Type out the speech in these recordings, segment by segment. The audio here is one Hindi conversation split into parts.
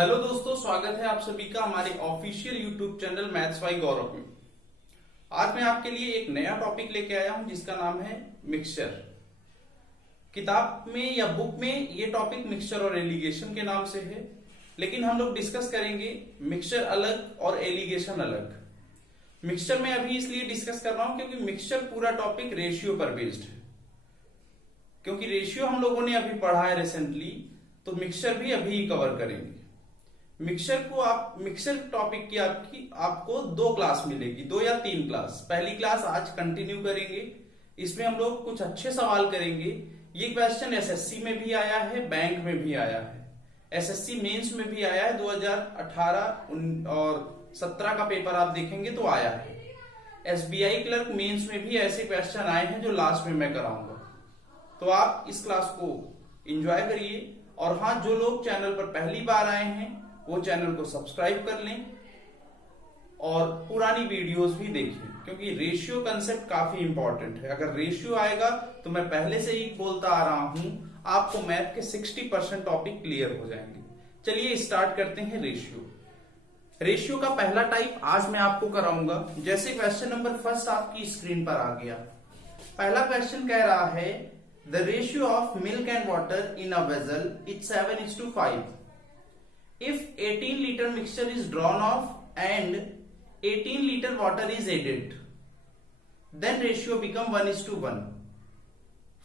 हेलो दोस्तों, स्वागत है आप सभी का हमारे official YouTube channel maths by Gaurav में। आज मैं आपके लिए एक नया टॉपिक लेके आया हूं जिसका नाम है मिक्सचर। किताब में या बुक में ये टॉपिक मिक्सचर और एलिगेशन के नाम से है, लेकिन हम लोग डिस्कस करेंगे मिक्सचर अलग और एलिगेशन अलग। मिक्सचर में अभी इसलिए डिस्कस कर रहा हूं क्योंकि मिक्सचर पूरा टॉपिक रेशियो पर बेस्ड है, क्योंकि रेशियो हम लोगों ने अभी पढ़ा है रिसेंटली, तो मिक्सचर भी अभी कवर करेंगे। मिक्सचर टॉपिक की आपको दो क्लास मिलेगी, 2 या 3 क्लास। पहली क्लास आज कंटिन्यू करेंगे, इसमें हम लोग कुछ अच्छे सवाल करेंगे। ये क्वेश्चन एसएससी में भी आया है, बैंक में भी आया है, एसएससी मेंस में भी आया है। 2018 और 17 का पेपर आप देखेंगे तो आया है। एसबीआई क्लर्क मेंस में भी ऐसे क्वेश्चन आए हैं जो लास्ट में मैं कराऊंगा। तो आप इस क्लास को एंजॉय करिए। और हाँ, जो लोग चैनल पर पहली बार आए हैं वो चैनल को सब्सक्राइब कर लें और पुरानी वीडियोस भी देखिए, क्योंकि रेशियो कंसेप्ट काफी इंपॉर्टेंट है। अगर रेशियो आएगा तो मैं पहले से ही बोलता आ रहा हूं, आपको मैथ के 60% टॉपिक क्लियर हो जाएंगे। चलिए स्टार्ट करते हैं रेशियो का पहला टाइप आज मैं आपको कराऊंगा। जैसे क्वेश्चन नंबर फर्स्ट आपकी स्क्रीन पर आ गया। पहला क्वेश्चन कह रहा है the ratio of milk and water in a vessel is 7:5। If 18 liter mixture is drawn off and 18 liter water is added, then ratio become 1:1.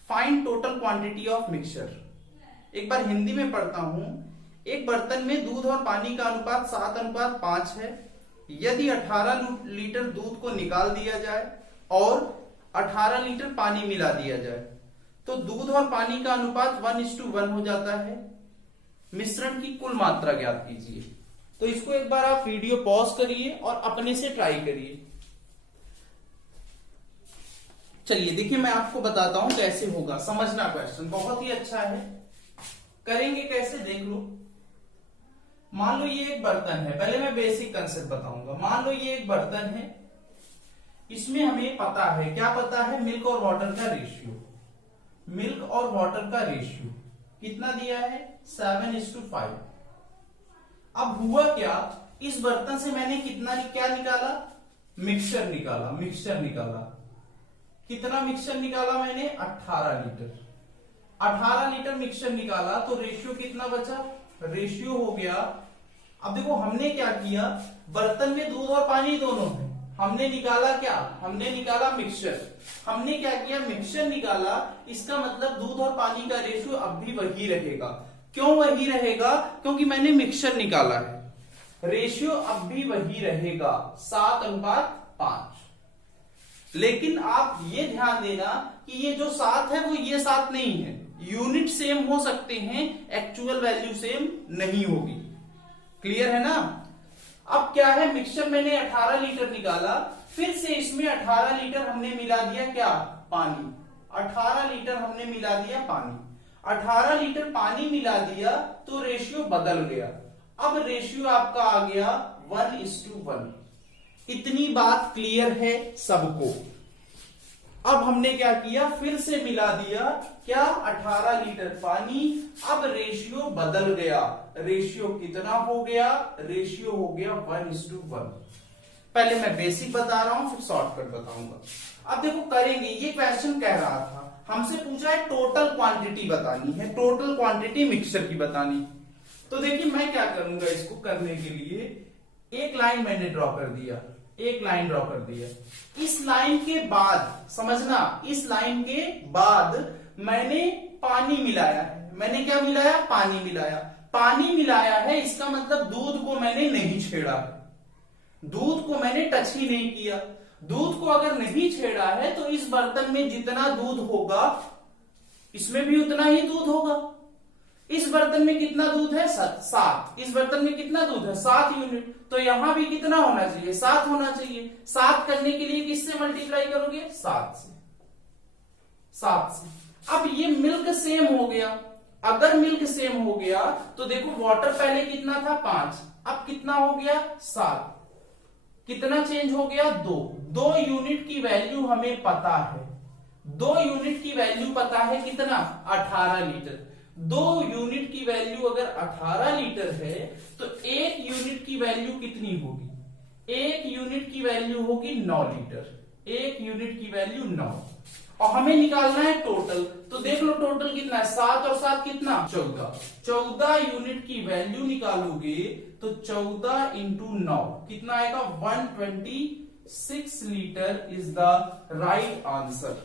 Find total quantity of mixture. एक बार हिंदी में पढ़ता हूं। एक बर्तन में दूध और पानी का अनुपात 7:5 है। यदि 18 लीटर दूध को निकाल दिया जाए और 18 लीटर पानी मिला दिया जाए तो दूध और पानी का अनुपात 1:1 हो जाता है। मिश्रण की कुल मात्रा ज्ञात कीजिए। तो इसको एक बार आप वीडियो पॉज करिए और अपने से ट्राई करिए। चलिए देखिए, मैं आपको बताता हूं कैसे होगा। समझना, क्वेश्चन बहुत ही अच्छा है। करेंगे कैसे देख लो। मान लो ये एक बर्तन है। पहले मैं बेसिक कंसेप्ट बताऊंगा। मान लो ये एक बर्तन है, इसमें हमें पता है, क्या पता है, मिल्क और वाटर का रेशियो। मिल्क और वाटर का रेशियो कितना दिया है, 7:5। अब हुआ क्या, इस बर्तन से मैंने क्या निकाला, मिक्सचर निकाला। कितना मिक्सचर निकाला मैंने, 18 लीटर। 18 लीटर मिक्सचर निकाला तो रेशियो कितना बचा, रेशियो हो गया। अब देखो हमने क्या किया, बर्तन में दूध और पानी दोनों है। हमने निकाला क्या, हमने निकाला मिक्सचर। हमने क्या किया, मिक्सचर निकाला। इसका मतलब दूध और पानी का रेशियो अब भी वही रहेगा। क्यों वही रहेगा, क्योंकि मैंने मिक्सचर निकाला है। रेशियो अब भी वही रहेगा, 7:5। लेकिन आप ये ध्यान देना कि ये जो 7 है वो ये 7 नहीं है। यूनिट सेम हो सकते हैं, एक्चुअल वैल्यू सेम नहीं होगी। क्लियर है ना। अब क्या है, मिक्सचर मैंने 18 लीटर निकाला, फिर से इसमें 18 लीटर हमने मिला दिया क्या, पानी। 18 लीटर हमने मिला दिया पानी। 18 लीटर पानी मिला दिया तो रेशियो बदल गया। अब रेशियो आपका आ गया 1:1। इतनी बात क्लियर है सबको। अब हमने क्या किया, फिर से मिला दिया क्या, 18 लीटर पानी। अब रेशियो बदल गया। रेशियो कितना हो गया, रेशियो हो गया 1:1। पहले मैं बेसिक बता रहा हूं, फिर शॉर्टकट बताऊंगा। अब देखो करेंगे, ये क्वेश्चन कह रहा था, हमसे पूछा है टोटल क्वांटिटी बतानी है, टोटल क्वांटिटी मिक्सचर की बतानी। तो देखिए मैं क्या करूंगा, इसको करने के लिए एक लाइन मैंने ड्रॉ कर दिया, एक लाइन ड्रॉ कर दिया। इस लाइन के बाद समझना, इस लाइन के बाद मैंने पानी मिलाया है। मैंने क्या मिलाया, पानी मिलाया। पानी मिलाया है, इसका मतलब दूध को मैंने नहीं छेड़ा, दूध को मैंने टच ही नहीं किया। दूध को अगर नहीं छेड़ा है तो इस बर्तन में जितना दूध होगा इसमें भी उतना ही दूध होगा। इस बर्तन में कितना दूध है, 7। इस बर्तन में कितना दूध है, 7 यूनिट। तो यहां भी कितना होना चाहिए, 7 होना चाहिए। 7 करने के लिए किससे मल्टीप्लाई करोगे, 7 से। 7 से। अब ये मिल्क सेम हो गया। अगर मिल्क सेम हो गया तो देखो वाटर पहले कितना था, 5, अब कितना हो गया, 7। कितना चेंज हो गया, 2 यूनिट की वैल्यू हमें पता है। 2 यूनिट की वैल्यू पता है कितना, 18 लीटर। 2 यूनिट की वैल्यू अगर 18 लीटर है तो 1 यूनिट की वैल्यू कितनी होगी? 1 यूनिट की वैल्यू होगी 9 लीटर। 1 यूनिट की वैल्यू 9, और हमें निकालना है टोटल। तो देख लो टोटल कितना है, 7 और 7 कितना, 14। 14 यूनिट की वैल्यू निकालोगे तो 14 इंटू 9 कितना आएगा, 126 litre is the right answer.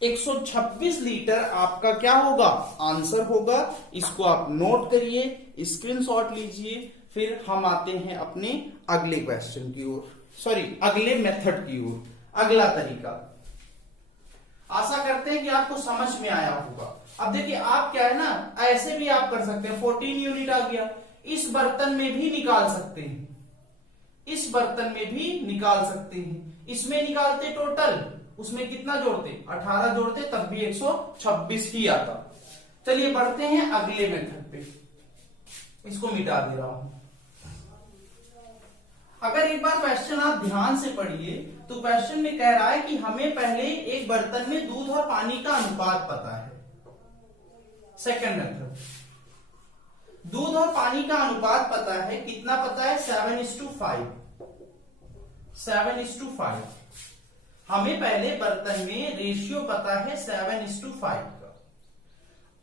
126 litre आपका क्या होगा, आंसर होगा। इसको आप नोट करिए, स्क्रीनशॉट लीजिए। फिर हम आते हैं अपने अगले क्वेश्चन की ओर, सॉरी अगले मेथड की ओर, अगला तरीका। आशा करते हैं कि आपको समझ में आया होगा। अब देखिए आप क्या है ना, ऐसे भी आप कर सकते हैं, 14 यूनिट आ गया, इस बर्तन में भी निकाल सकते हैं, इस बर्तन में भी निकाल सकते हैं। इसमें निकालते टोटल, उसमें कितना जोड़ते, 18 जोड़ते, तब भी 126 ही आता। चलिए बढ़ते हैं अगले मेथड पे, इसको मिटा दे रहा हूं। अगर एक बार क्वेश्चन आप ध्यान से पढ़िए तो क्वेश्चन में कह रहा है कि हमें पहले एक बर्तन में दूध और पानी का अनुपात पता है। सेकंड मेथड, दूध और पानी का अनुपात पता है, कितना पता है, 7:5। 7:5। हमें पहले बर्तन में रेशियो पता है 7:5 का।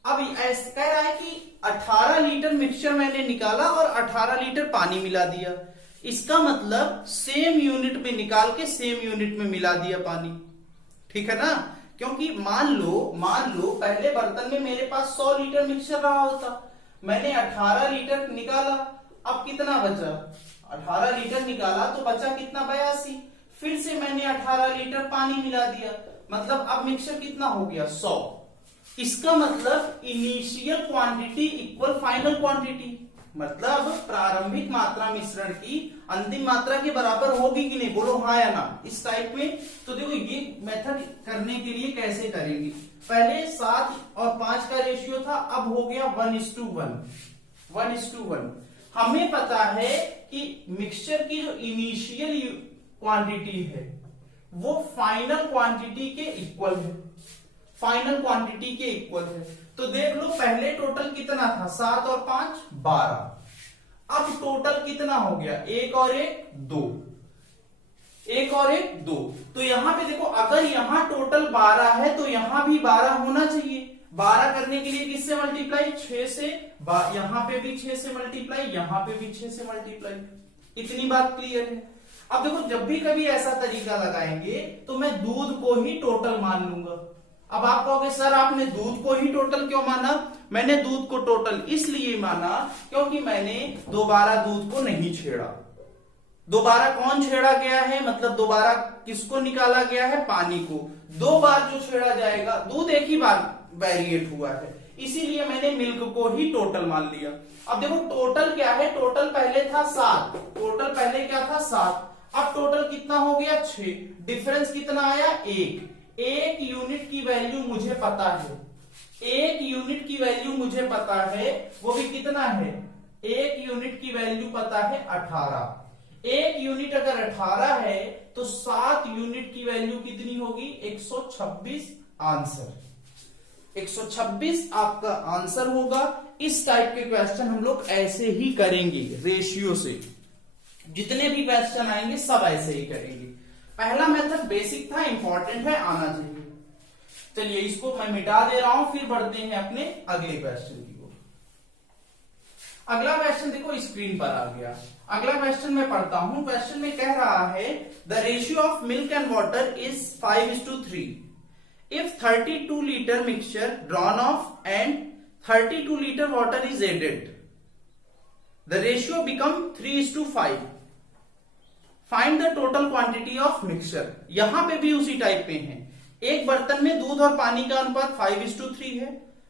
अब ऐसा कह रहा है कि 18 लीटर मिक्सचर मैंने निकाला और 18 लीटर पानी मिला दिया। इसका मतलब सेम यूनिट में निकाल के सेम यूनिट में मिला दिया पानी, ठीक है ना। क्योंकि मान लो पहले बर्तन में मेरे पास 100 लीटर मिक्सचर रहा होता, मैंने 18 लीटर निकाला, अब कितना बचा, 18 लीटर निकाला तो बचा कितना, 82। फिर से मैंने 18 लीटर पानी मिला दिया, मतलब अब मिक्सचर कितना हो गया, 100। इसका मतलब initial quantity equal final quantity, मतलब प्रारंभिक मात्रा मिश्रण की अंतिम मात्रा के बराबर होगी कि नहीं, बोलो हाँ या ना, इस टाइप में। तो देखो ये मेथड करने के लिए कैसे करेंगे, पहले 7 और 5 का रेशियो था, अब हो गया 1:1। 1:1। हमें पता है कि मिक्सचर की जो इनिशियल क्वांटिटी है वो फाइनल क्वांटिटी के इक्वल है, फाइनल क्वांटिटी के इक्वल है। तो देख लो पहले टोटल कितना था, 7 और 5 12। अब टोटल कितना हो गया, 1 और 1 2, 1 और 1 2। तो यहां पे देखो अगर यहां टोटल 12 है तो यहां भी 12 होना चाहिए। 12 करने के लिए किससे मल्टीप्लाई, 6 से। यहां पे भी 6 से मल्टीप्लाई, यहां पे भी 6 से मल्टीप्लाई। इतनी बात क्लियर है। अब देखो जब भी कभी ऐसा तरीका लगाएंगे तो मैं दूध को ही टोटल मान लूंगा। अब आप कहोगे सर आपने दूध को ही टोटल क्यों माना, मैंने दूध को टोटल इसलिए माना क्योंकि मैंने दोबारा दूध को नहीं छेड़ा। दोबारा कौन छेड़ा गया है, मतलब दोबारा किसको निकाला गया है, पानी को। 2 बार जो छेड़ा जाएगा, दूध एक ही बार वेरिएट हुआ है, इसीलिए मैंने मिल्क को ही टोटल मान लिया। अब देखो टोटल क्या है, टोटल पहले था 7, टोटल पहले क्या था 7, अब टोटल कितना हो गया 6, डिफरेंस कितना आया 1। 1 यूनिट की वैल्यू मुझे पता है, 1 यूनिट की वैल्यू मुझे पता है, वो भी कितना है, 1 यूनिट की वैल्यू पता है 18। 1 यूनिट अगर 18 है तो 7 यूनिट की वैल्यू कितनी होगी, 126 आंसर। 126 आपका आंसर होगा। इस टाइप के क्वेश्चन हम लोग ऐसे ही करेंगे, रेशियो से जितने भी क्वेश्चन आएंगे सब ऐसे ही करेंगे। पहला मेथड बेसिक था, इंपॉर्टेंट है, आना चाहिए। चलिए इसको मैं मिटा दे रहा हूं, फिर बढ़ते हैं अपने अगले क्वेश्चन की ओर। अगला क्वेश्चन देखो स्क्रीन पर आ गया। अगला क्वेश्चन मैं पढ़ता हूं। क्वेश्चन में कह रहा है the ratio of milk and water is 5:3 if 32 liter mixture drawn off and 32 liter water is added, the ratio become 3:5. Find the total quantity of mixture. यहां पे भी उसी टाइप पे है, एक बर्तन में दूध और पानी का अनुपात 5:3 है,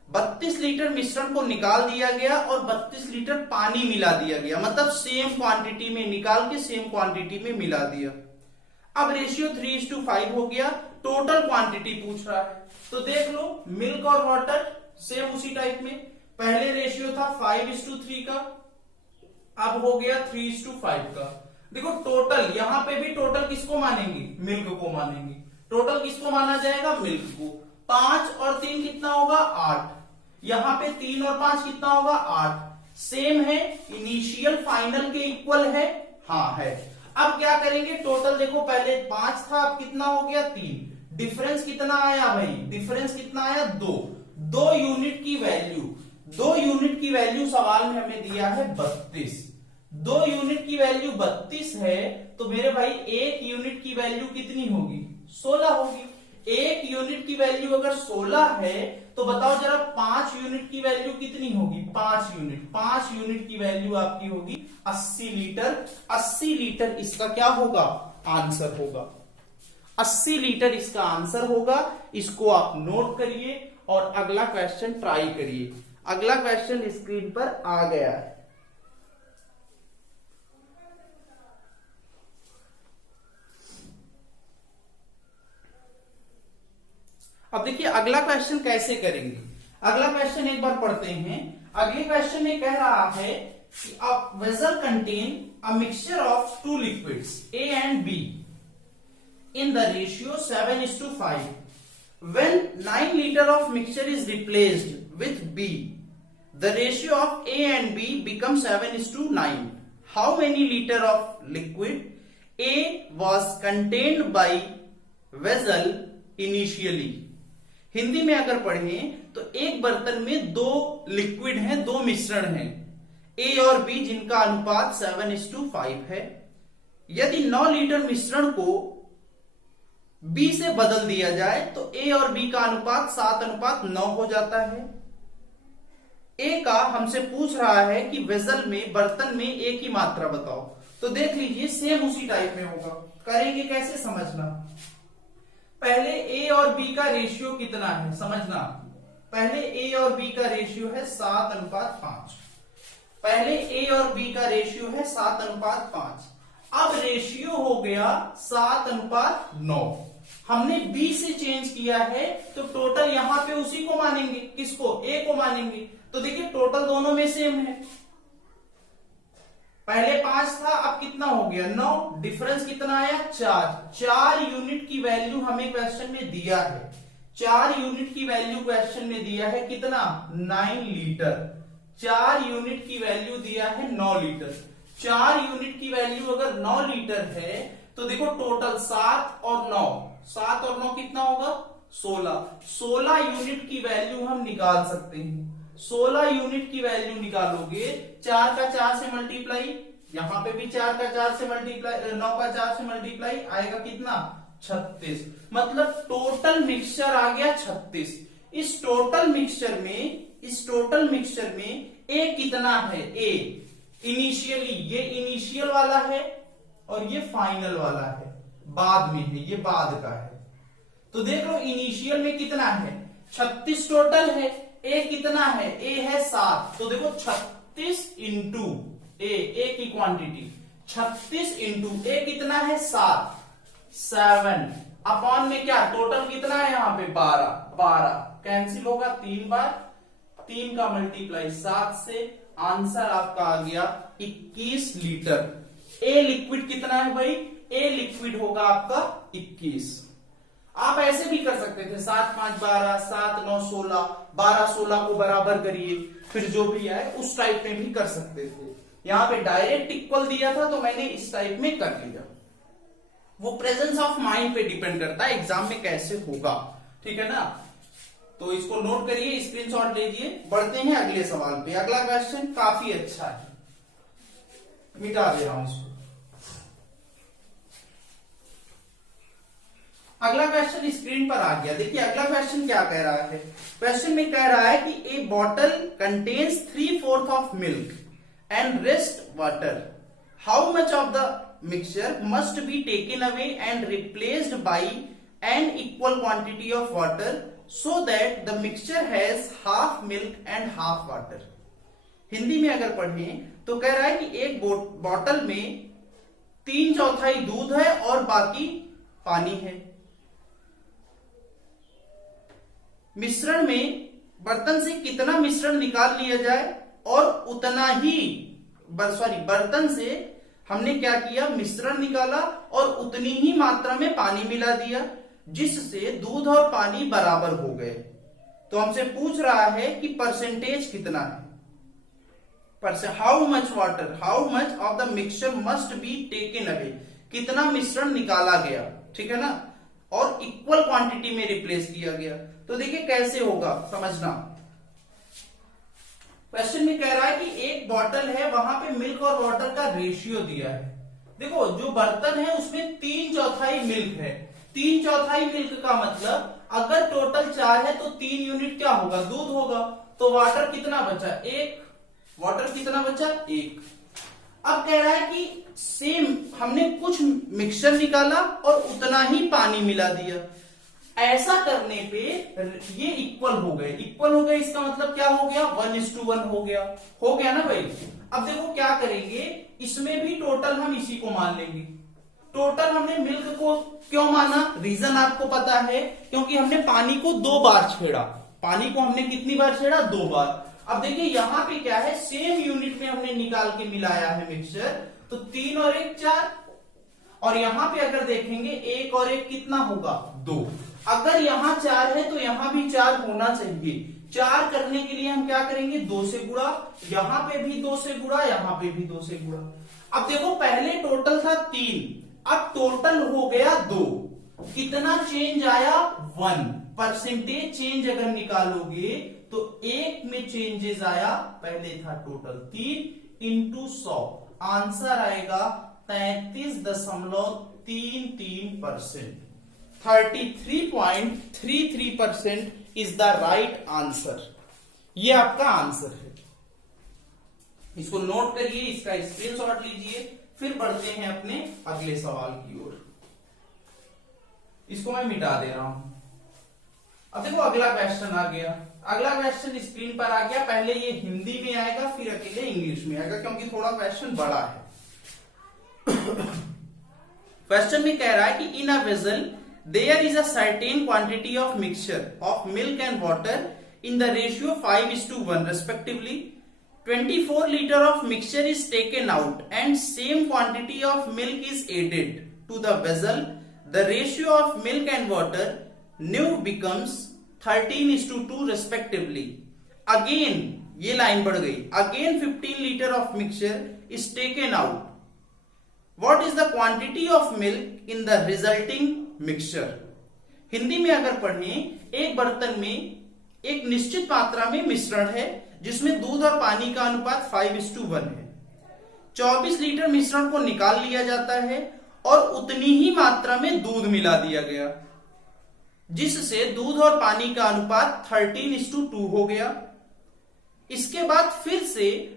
32 लीटर मिश्रण को निकाल दिया गया और 32 लीटर पानी मिला दिया गया, मतलब सेम क्वांटिटी में निकाल के सेम क्वांटिटी में मिला दिया। अब रेशियो 3:5 हो गया। टोटल क्वांटिटी पूछ रहा है, तो देख लो मिल्क और वाटर सेम उसी टाइप में, पहले रेशियो था 5:3 का, अब हो गया 3:5 का। देखो टोटल, यहां पे भी टोटल किसको मानेंगे, मिल्क को मानेंगे। टोटल किसको माना जाएगा, मिल्क को। 5 और 3 कितना होगा, 8। यहाँ पे 3 और 5 कितना होगा 8। सेम है, इनिशियल फाइनल के इक्वल है, हाँ है। अब क्या करेंगे, टोटल देखो पहले 5 था, अब कितना हो गया 3। डिफरेंस कितना आया भाई, डिफरेंस कितना आया 2 यूनिट की वैल्यू, 2 यूनिट की वैल्यू सवाल में हमें दिया है 32। 2 यूनिट की वैल्यू 32 है, तो मेरे भाई 1 यूनिट की वैल्यू कितनी होगी 16 होगी। 1 यूनिट की वैल्यू अगर 16 है तो बताओ जरा 5 यूनिट की वैल्यू कितनी होगी 5 यूनिट की वैल्यू आपकी होगी 80 लीटर। 80 लीटर इसका क्या होगा आंसर होगा, 80 लीटर इसका आंसर होगा। इसको आप नोट करिए और अगला क्वेश्चन ट्राई करिए। अगला क्वेश्चन स्क्रीन पर आ गया है। अब देखिए अगला क्वेश्चन कैसे करेंगे। अगला क्वेश्चन एक बार पढ़ते हैं। अगले क्वेश्चन में कह रहा है कि a vessel contain a mixture of 2 liquids A and B in the ratio 7:5. When 9 liter of mixture is replaced with B, the ratio of A and B becomes 7:9. How many liter of liquid A was contained by vessel initially? Hindi में अगर पढ़ें तो एक बर्तन में 2 लिक्विड हैं, 2 मिश्रण हैं A और B जिनका अनुपात 7:5 है। यदि 9 लीटर मिश्रण को B से बदल दिया जाए तो A और B का अनुपात 7:9 हो जाता है। A का हमसे पूछ रहा है कि वेसल में बर्तन में A की मात्रा बताओ। तो देख लीजिए सेम उसी टाइप में होगा। करेंगे कैसे समझना, पहले A और B का रेशियो कितना है समझना। पहले A और B का रेशियो है 7:5। पहले A और B का रेशियो है 7:5। अब रेशियो हो गया 7:9। हमने B से चेंज किया है तो टोटल यहां पे उसी को मानेंगे, किसको A को मानेंगे। तो देखिए टोटल दोनों में सेम है। पहले 5 था, अब कितना हो गया 9। डिफरेंस कितना आया 4 यूनिट की वैल्यू हमें क्वेश्चन में दिया है। 4 यूनिट की वैल्यू क्वेश्चन में दिया है कितना 9 लीटर। 4 यूनिट की वैल्यू दिया है 9 लीटर। 4 यूनिट की वैल्यू अगर 9 लीटर है तो देखो टोटल 7 और 9, 7 और 9 कितना होगा 16। 16 यूनिट की वैल्यू हम निकाल सकते हैं। 16 यूनिट की वैल्यू निकालोगे, 4 का 4 से मल्टीप्लाई, यहां पे भी 4 का 4 से मल्टीप्लाई, 9 का 4 से मल्टीप्लाई आएगा कितना 36। मतलब टोटल मिक्सचर आ गया 36। इस टोटल मिक्सचर में ए कितना है, ए इनिशियली, ये इनिशियल वाला है और ये फाइनल वाला है, बाद में है, ये बाद का है। तो देख लो इनिशियल में कितना है 36 टोटल है। ए कितना है, ए है 7। तो देखो 36 इंटू ए की क्वांटिटी 36 इंटू ए कितना है 7 अपॉन में क्या टोटल कितना है यहाँ पे 12 कैंसिल होगा 3 बार, 3 का मल्टीप्लाई 7 से, आंसर आपका आ गया 21 लीटर। ए लिक्विड कितना है भाई, ए लिक्विड होगा आपका 21। आप ऐसे भी कर सकते थे 7 5 12, 7 9 16, 12 16 को बराबर करिए, फिर जो भी आए उस टाइप में भी कर सकते थे। यहां पे डायरेक्ट इक्वल दिया था तो मैंने इस टाइप में कर लिया। वो प्रेजेंस ऑफ माइंड पे डिपेंड करता है एग्जाम में कैसे होगा, ठीक है ना। तो इसको नोट करिए, स्क्रीनशॉट लीजिए। बढ़ते हैं अगले सवाल पे। अगला क्वेश्चन काफी अच्छा है, मिटा दे रहा हूं इसको। अगला क्वेश्चन स्क्रीन पर आ गया। देखिए अगला क्वेश्चन क्या कह रहा है। क्वेश्चन में कह रहा है कि a bottle contains 3/4 of milk and rest water. How much of the mixture must be taken away and replaced by an equal quantity of water so that the mixture has half milk and half water. Hindi में अगर पढ़ें तो कह रहा है कि एक बॉटल में 3/4 दूध है और बाकी पानी है। मिश्रण में बर्तन से कितना मिश्रण निकाल लिया जाए और उतना ही बर्तन से हमने क्या किया मिश्रण निकाला और उतनी ही मात्रा में पानी मिला दिया जिससे दूध और पानी बराबर हो गए। तो हमसे पूछ रहा है कि परसेंटेज कितना है, how much water, how much of the mixture must be taken away, कितना मिश्रण निकाला गया, ठीक है ना, और इक्वल क्वांटिटी में रिप्लेस किया गया। तो देखिए कैसे होगा समझना। क्वेश्चन में कह रहा है कि एक बॉटल है, वहां पे मिल्क और वाटर का रेशियो दिया है। देखो जो बर्तन है उसमें 3/4 मिल्क है, 3/4 मिल्क का मतलब अगर टोटल 4 है तो 3 यूनिट क्या होगा, दूध होगा। तो वाटर कितना बचा, 1, वाटर कितना बचा, 1। अब कह रहा है कि सेम हमने कुछ मिक्सचर निकाला और उतना ही पानी मिला दिया। ऐसा करने पे ये इक्वल हो गए, इक्वल हो गए इसका मतलब क्या हो गया, 1:1 हो गया ना भाई। अब देखो क्या करेंगे, इसमें भी टोटल हम इसी को मान लेंगे। टोटल हमने मिल्क को क्यों माना, रीजन आपको पता है, क्योंकि हमने पानी को 2 बार छेड़ा। पानी को हमने कितनी बार छेड़ा, 2 बार। अब देखिए यहाँ पे क्या है, सेम यूनिट में हमने निकाल के मिलाया है मिक्सचर, तो 3 और 1 4। और यहां पे अगर देखेंगे 1 और 1 कितना होगा, 2। अगर यहां 4 है तो यहां भी 4 होना चाहिए। 4 करने के लिए हम क्या करेंगे, 2 से गुणा, यहां पे भी 2 से गुणा, यहां पे भी 2 से गुणा। अब देखो पहले टोटल था 3, अब टोटल हो गया 2। कितना चेंज आया, 1। परसेंटेज चेंज अगर निकालोगे तो 1 में चेंजेस आया, पहले था टोटल 3 इंटू 100, आंसर आएगा 33.33%। 33.33% इज द राइट आंसर। ये आपका आंसर है, इसको नोट करिए, इसका स्क्रीनशॉट लीजिए। फिर बढ़ते हैं अपने अगले सवाल की ओर। इसको मैं मिटा दे रहा हूं। अब देखो अगला क्वेश्चन आ गया, अगला क्वेश्चन स्क्रीन पर आ गया। पहले ये हिंदी में आएगा, फिर अकेले इंग्लिश में आएगा, क्योंकि थोड़ा क्वेश्चन बड़ा है। क्वेश्चन में कह रहा है कि in a vessel there is a certain quantity of mixture of milk and water in the ratio 5:1 respectively. 24 liter of mixture is taken out and same quantity of milk is added to the vessel. The ratio of milk and water now becomes 13:2 respectively. Again ये लाइन बढ़ गई, again 15 liter of mixture is taken out. What is the quantity of milk in the resulting mixture? Hindi में अगर पढ़ें, एक बर्तन में एक निश्चित मात्रा में मिश्रण है जिसमें दूध और पानी का अनुपात 5:1 है। 24 लीटर मिश्रण को निकाल लिया जाता है और उतनी ही मात्रा में दूध मिला दिया गया, जिससे दूध और पानी का अनुपात 13:2 हो गया। इसके बाद फिर से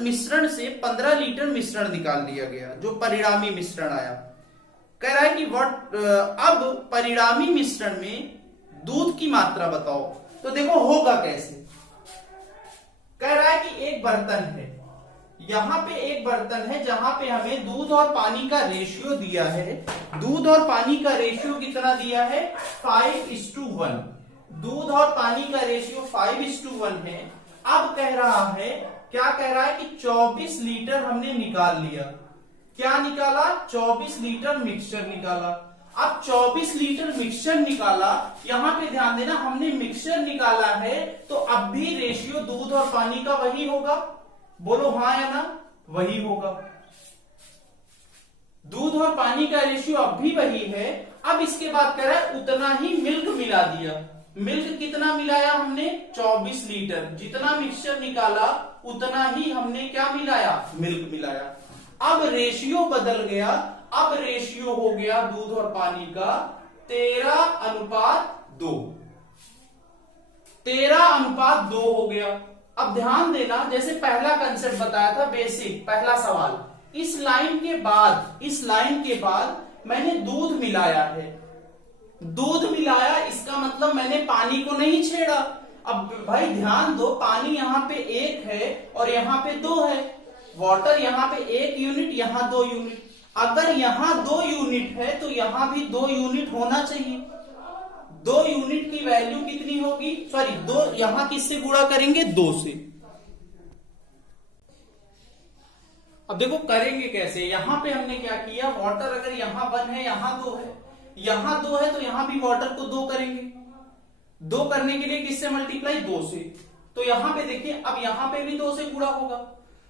मिश्रण से 15 लीटर मिश्रण निकाल लिया गया, जो परिणामी मिश्रण आया। कह रहा है कि अब परिणामी मिश्रण में दूध की मात्रा बताओ। तो देखो होगा कैसे, कह रहा है कि एक बर्तन है, यहां पे एक बर्तन है जहां पे हमें दूध और पानी का रेशियो दिया है। दूध और पानी का रेशियो कितना दिया है, 5:1। दूध और पानी का रेशियो 5:1 है। अब कह रहा है, क्या कह रहा है कि 24 लीटर हमने निकाल लिया। क्या निकाला, 24 लीटर मिक्सचर निकाला। अब 24 लीटर मिक्सचर निकाला, यहां पे ध्यान देना, हमने मिक्सचर निकाला है तो अब भी रेशियो दूध और पानी का वही होगा। बोलो हाँ या ना, वही होगा। दूध और पानी का रेशियो अब भी वही है। अब इसके बाद कह रहा है उतना ही मिल्क मिला दिया। मिल्क कितना मिलाया हमने, 24 लीटर। जितना मिक्सचर निकाला उतना ही हमने क्या मिलाया, मिल्क मिलाया। अब रेशियो बदल गया, अब रेशियो हो गया दूध और पानी का 13:2। 13:2 हो गया। अब ध्यान देना, जैसे पहला कंसेप्ट बताया था, बेसिक पहला सवाल, इस लाइन के बाद मैंने दूध मिलाया है। दूध मिलाया इसका मतलब मैंने पानी को नहीं छेड़ा। अब भाई ध्यान दो, पानी यहां पे 1 है और यहां पे 2 है। वाटर यहां पे 1 यूनिट, यहां 2 यूनिट। अगर यहां 2 यूनिट है तो यहां भी 2 यूनिट होना चाहिए। 2 यूनिट की वैल्यू कितनी होगी, सॉरी 2 यहां किससे गुणा करेंगे, 2 से। अब देखो करेंगे कैसे, यहां पे हमने क्या किया, वाटर अगर यहां 1 है, यहां 2 है, यहां 2 है तो यहां भी वाटर को 2 करेंगे। 2 करने के लिए किससे मल्टीप्लाई, 2 से। तो यहां पे देखिए, अब यहां पे भी 2 से गुणा होगा।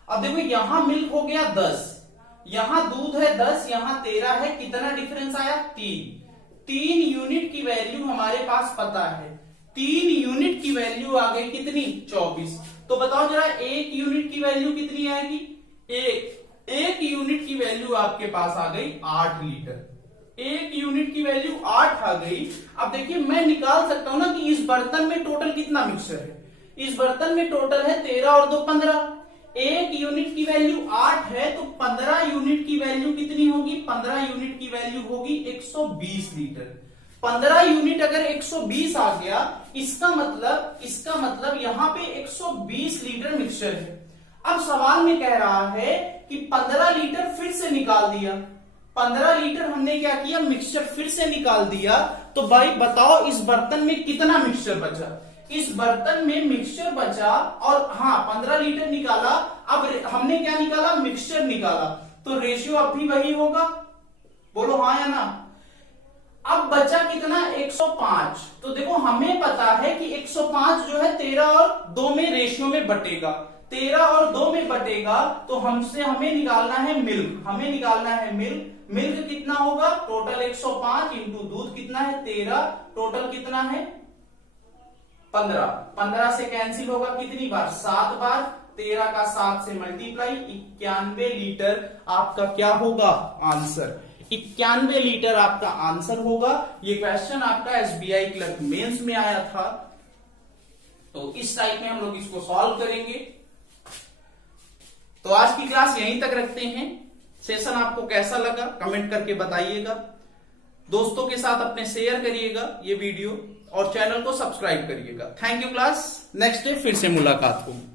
अब देखो यहां मिल्क हो गया 10, यहां दूध है 10, यहां 13 है, कितना डिफरेंस आया, 3 यूनिट की वैल्यू हमारे पास पता है, 3 यूनिट की वैल्यू आ गई कितनी, 24। तो बताओ जरा 1 यूनिट की वैल्यू कितनी आएगी, एक यूनिट की वैल्यू आपके पास आ गई 8 लीटर। 1 यूनिट की वैल्यू 8 आ गई। अब देखिए मैं निकाल सकता हूं ना कि इस बर्तन में टोटल कितना मिक्सचर है। इस बर्तन में टोटल है 13 और 2 15। 1 यूनिट की वैल्यू 8 है, तो 15 यूनिट की वैल्यू कितनी होगी, 15 यूनिट की वैल्यू होगी 120 लीटर। 15 यूनिट अगर 120 आ गया, इसका मतलब यहां पे 120 लीटर मिक्सचर है। अब सवाल में कह रहा है कि 15 लीटर फिर से निकाल दिया, 15 लीटर हमने क्या किया, मिक्सचर फिर से निकाल दिया। तो भाई बताओ इस बर्तन में कितना मिक्सचर बचा। इस बर्तन में मिक्सचर बचा, और हाँ 15 लीटर निकाला, अब हमने क्या निकाला, मिक्सचर निकाला, तो रेशियो अब भी वही होगा, बोलो हाँ या ना। अब बचा कितना, 105। तो देखो हमें पता है कि 105 जो है 13 और 2 में रेशियो में बटेगा, 13 और 2 में बटेगा, तो हमें निकालना है मिल्क। मिल्क कितना होगा, टोटल 105 इंटू दूध कितना है 13, टोटल कितना है 15। 15 से कैंसिल होगा कितनी बार, 7 बार। 13 का 7 से मल्टीप्लाई, 91 लीटर आपका क्या होगा आंसर, 91 लीटर आपका आंसर होगा। ये क्वेश्चन आपका SBI क्लर्क मेंस में आया था। तो इस टाइप में हम लोग इसको सॉल्व करेंगे। तो आज की क्लास यहीं तक रखते हैं। सेशन आपको कैसा लगा कमेंट करके बताइएगा, दोस्तों के साथ अपने शेयर करिएगा ये वीडियो, और चैनल को सब्सक्राइब करिएगा। Thank you class, next day फिर से मुलाकात होगी।